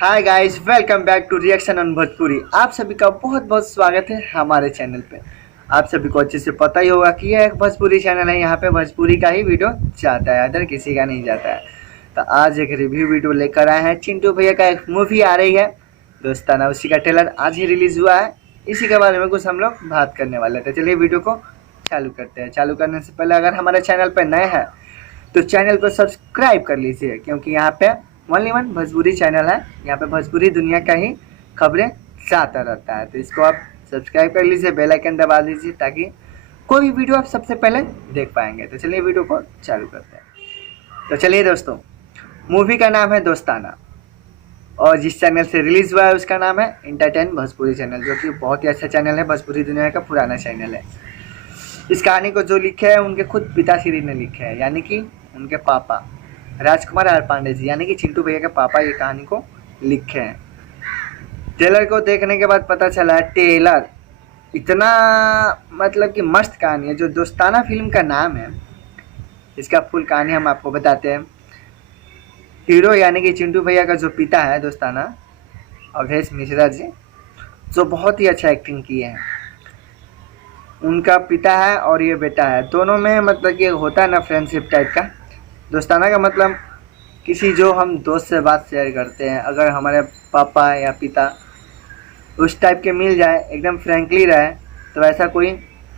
Hi guys, welcome back to reaction on Bhojpuri. आप सभी का बहुत बहुत स्वागत है हमारे चैनल पे। आप सभी को अच्छे से पता ही होगा कि यह एक भोजपुरी चैनल है। यहाँ पे भोजपुरी का ही वीडियो जाता है, अदर किसी का नहीं जाता है। तो आज एक रिव्यू वीडियो लेकर आए हैं। चिंटू भैया का एक मूवी आ रही है दोस्ताना, उसी का ट्रेलर आज ही रिलीज हुआ है। इसी के बारे में कुछ हम लोग बात करने वाले थे। चलिए वीडियो को चालू करते हैं। चालू करने से पहले अगर हमारे चैनल पर नए हैं तो चैनल को सब्सक्राइब कर लीजिए, क्योंकि यहाँ पे ओनली वन भोजपुरी चैनल है। यहाँ पे भोजपुरी दुनिया का ही खबरें जाता रहता है। तो इसको आप सब्सक्राइब कर लीजिए, बेल आइकन दबा दीजिए, ताकि कोई भी वीडियो आप सबसे पहले देख पाएंगे। तो चलिए वीडियो को चालू करते हैं। तो चलिए दोस्तों, मूवी का नाम है दोस्ताना, और जिस चैनल से रिलीज हुआ है उसका नाम है एंटरटेन भोजपुरी चैनल, जो कि बहुत ही अच्छा चैनल है। भोजपुरी दुनिया का पुराना चैनल है। इस कहानी को जो लिखे हैं उनके खुद पिताश्री ने लिखे हैं, यानी कि उनके पापा राजकुमार आर पांडे जी, यानी कि चिंटू भैया के पापा ये कहानी को लिखे हैं। ट्रेलर को देखने के बाद पता चला है ट्रेलर इतना मतलब कि मस्त कहानी है। जो दोस्ताना फिल्म का नाम है, इसका फुल कहानी हम आपको बताते हैं। हीरो यानी कि चिंटू भैया का जो पिता है दोस्ताना, अवधेश मिश्रा जी, जो बहुत ही अच्छा एक्टिंग किए हैं। उनका पिता है और ये बेटा है। दोनों में मतलब कि होता है ना फ्रेंडशिप टाइप का। दोस्ताना का मतलब किसी जो हम दोस्त से बात शेयर करते हैं, अगर हमारे पापा या पिता उस टाइप के मिल जाए, एकदम फ्रैंकली रहे, तो ऐसा कोई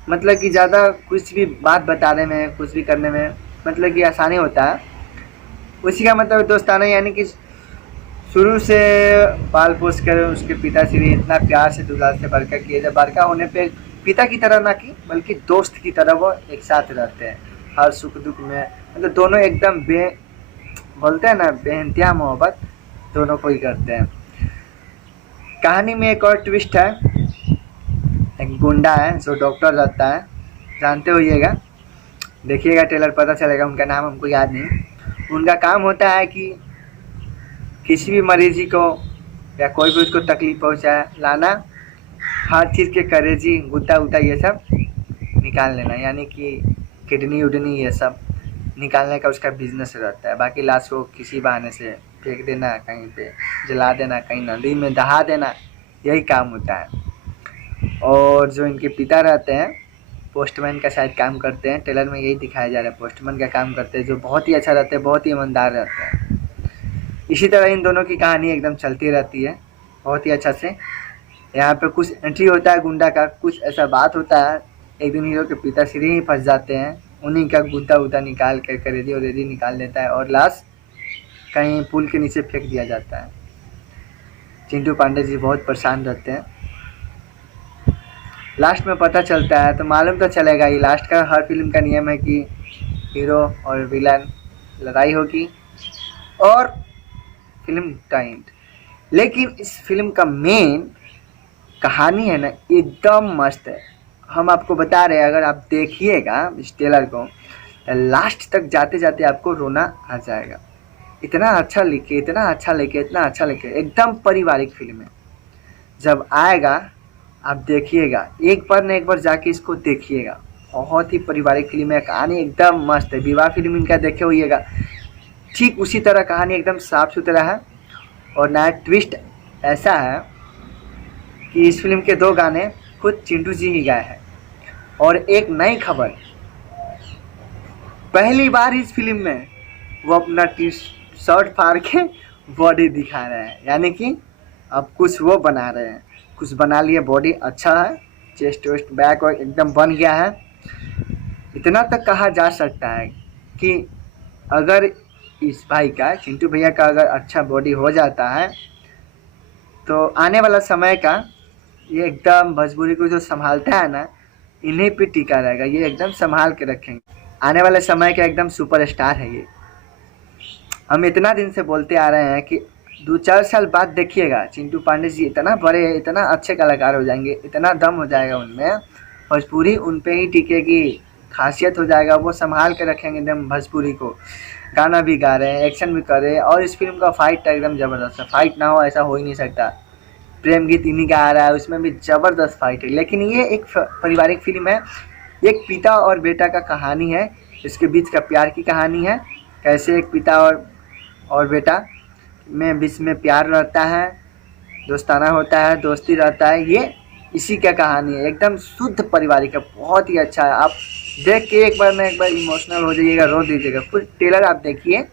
मतलब कि ज़्यादा कुछ भी बात बताने में, कुछ भी करने में मतलब कि आसानी होता है। उसी का मतलब दोस्ताना, यानी कि शुरू से पाल पोस कर उसके पिताश्री इतना प्यार से दुलार से बड़का किए, जब बड़का होने पे पिता की तरह ना कि बल्कि दोस्त की तरह वो एक साथ रहते हैं हर सुख दुख में। मतलब दोनों एकदम बोलते हैं ना, बेइंतहा मोहब्बत दोनों को ही करते हैं। कहानी में एक और ट्विस्ट है। एक गुंडा है जो डॉक्टर रहता है, जानते होइएगा, देखिएगा ट्रेलर पता चलेगा। उनका नाम हमको याद नहीं। उनका काम होता है कि किसी भी मरीजी को या कोई भी उसको तकलीफ पहुंचाए, लाना, हर चीज़ के करेजी गुद्दा उद्दा ये सब निकाल लेना, यानी कि किडनी उडनी ये सब निकालने का उसका बिजनेस रहता है। बाकी लाश को किसी बहाने से फेंक देना, कहीं पे जला देना, कहीं नदी में दहा देना, यही काम होता है। और जो इनके पिता रहते हैं, पोस्टमैन का शायद काम करते हैं। ट्रेलर में यही दिखाया जा रहा है, पोस्टमैन का काम करते हैं, जो बहुत ही अच्छा रहते हैं, बहुत ही ईमानदार रहते हैं। इसी तरह इन दोनों की कहानी एकदम चलती रहती है बहुत ही अच्छा से। यहाँ पे कुछ एंट्री होता है गुंडा का, कुछ ऐसा बात होता है। एक दिन हीरो के पिताश्री ही फंस जाते हैं, उन्हीं का गुद्दा उद्दा निकाल कर करेजी वरेजी निकाल लेता है, और लाश कहीं पुल के नीचे फेंक दिया जाता है। चिंटू पांडे जी बहुत परेशान रहते हैं। लास्ट में पता चलता है तो मालूम तो चलेगा ही। लास्ट का हर फिल्म का नियम है कि हीरो और विलन लड़ाई होगी और फिल्म टाइम। लेकिन इस फिल्म का मेन कहानी है ना, एकदम मस्त है। हम आपको बता रहे हैं, अगर आप देखिएगा इस ट्रेलर को, लास्ट तक जाते जाते आपको रोना आ जाएगा। इतना अच्छा लिखे, इतना अच्छा लिखे, इतना अच्छा लिखे, एकदम पारिवारिक फिल्म है। जब आएगा आप देखिएगा, एक बार न एक बार जाके इसको देखिएगा। बहुत ही पारिवारिक फिल्म है, कहानी एकदम मस्त है। विवाह फिल्म इनका देखे होइएगा, ठीक उसी तरह कहानी एकदम साफ सुथरा है। और नया ट्विस्ट ऐसा है कि इस फिल्म के 2 गाने खुद चिंटू जी ही गाए हैं। और एक नई खबर, पहली बार इस फिल्म में वो अपना टी शर्ट फाड़ के बॉडी दिखा रहे हैं, यानी कि अब कुछ वो बना रहे हैं, कुछ बना लिए। बॉडी अच्छा है, चेस्ट वेस्ट बैक और एकदम बन गया है। इतना तक कहा जा सकता है कि अगर इस भाई का, चिंटू भैया का, अगर अच्छा बॉडी हो जाता है तो आने वाला समय का ये एकदम भोजपुरी को जो संभालता है ना, इन्हीं पे टिका रहेगा। ये एकदम संभाल के रखेंगे। आने वाले समय का एकदम सुपरस्टार है ये। हम इतना दिन से बोलते आ रहे हैं कि 2-4 साल बाद देखिएगा चिंटू पांडे जी इतना बड़े, इतना अच्छे कलाकार हो जाएंगे, इतना दम हो जाएगा उनमें, भोजपुरी उन पे ही टिकेगी, खासियत हो जाएगा। वो संभाल के रखेंगे एकदम भोजपुरी को। गाना भी गा रहे हैं, एक्शन भी कर रहे हैं, और इस फिल्म का फाइट एकदम ज़बरदस्त है। फाइट ना हो ऐसा हो ही नहीं सकता। प्रेम गीत इन्हीं का आ रहा है, उसमें भी ज़बरदस्त फाइट है। लेकिन ये एक पारिवारिक फिल्म है, एक पिता और बेटा का कहानी है, इसके बीच का प्यार की कहानी है। कैसे एक पिता और बेटा में बीच में प्यार रहता है, दोस्ताना होता है, दोस्ती रहता है। ये इसी का कहानी है, एकदम शुद्ध पारिवारिक है, बहुत ही अच्छा है। आप देख के एक बार ना एक बार इमोशनल हो जाइएगा, रो दीजिएगा। फुल ट्रेलर आप देखिए,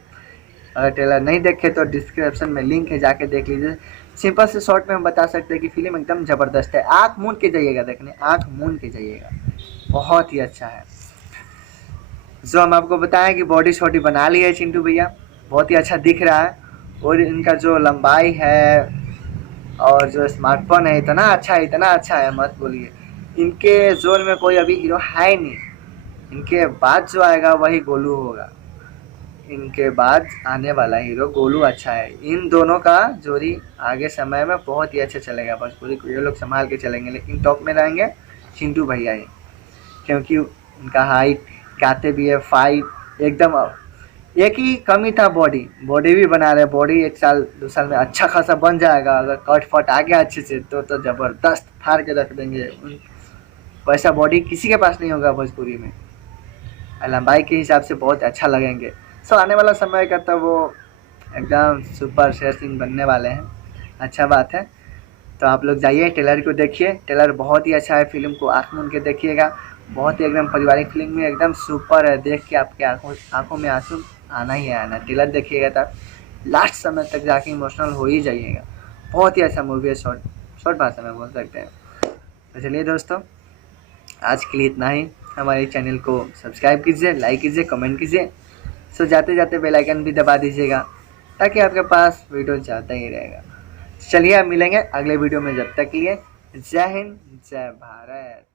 अगर ट्रेलर नहीं देखे तो डिस्क्रिप्शन में लिंक है, जाके देख लीजिए। सिंपल से शॉर्ट में हम बता सकते हैं कि फिल्म एकदम ज़बरदस्त है। आँख मूंद के जाइएगा देखने, आँख मूंद के जाइएगा, बहुत ही अच्छा है। जो हम आपको बताएं कि बॉडी शॉडी बना ली है चिंटू भैया, बहुत ही अच्छा दिख रहा है। और इनका जो लंबाई है और जो स्मार्टफोन है इतना अच्छा है, मत बोलिए। इनके जोन में कोई अभी हीरो है नहीं, इनके बाद जो आएगा वही गोलू होगा। इनके बाद आने वाला हीरो गोलू अच्छा है। इन दोनों का जोड़ी आगे समय में बहुत ही अच्छा चलेगा, भोजपुरी को ये लोग संभाल के चलेंगे। लेकिन टॉप में रहेंगे चिंटू भैया ही, क्योंकि उनका हाइट, गाते भी है, फाइट एकदम। एक ही कमी था, बॉडी भी बना रहे। बॉडी 1 साल 2 साल में अच्छा खासा बन जाएगा, अगर कट फट आ गया अच्छे से तो ज़बरदस्त फाड़ के रख देंगे। वैसा बॉडी किसी के पास नहीं होगा भोजपुरी में। लंबाई के हिसाब से बहुत अच्छा लगेंगे। सो आने वाला समय का तो वो एकदम सुपर शेर सिंह बनने वाले हैं, अच्छा बात है। तो आप लोग जाइए ट्रेलर को देखिए, ट्रेलर बहुत ही अच्छा है। फिल्म को आँख मूंद के देखिएगा, बहुत ही एकदम पारिवारिक फिल्म में एकदम सुपर है। देख के आपके आँखों में आंसू आना ही आना। ट्रेलर देखिएगा तब लास्ट समय तक जाके इमोशनल हो ही जाइएगा। बहुत ही अच्छा मूवी है, शॉर्ट भाषा में बोल सकते हैं। तो चलिए दोस्तों, आज के लिए इतना ही। हमारे चैनल को सब्सक्राइब कीजिए, लाइक कीजिए, कमेंट कीजिए। सो जाते जाते बेल आइकन भी दबा दीजिएगा, ताकि आपके पास वीडियो जाता ही रहेगा। चलिए अब मिलेंगे अगले वीडियो में, जब तक के लिए जय हिंद, जय भारत।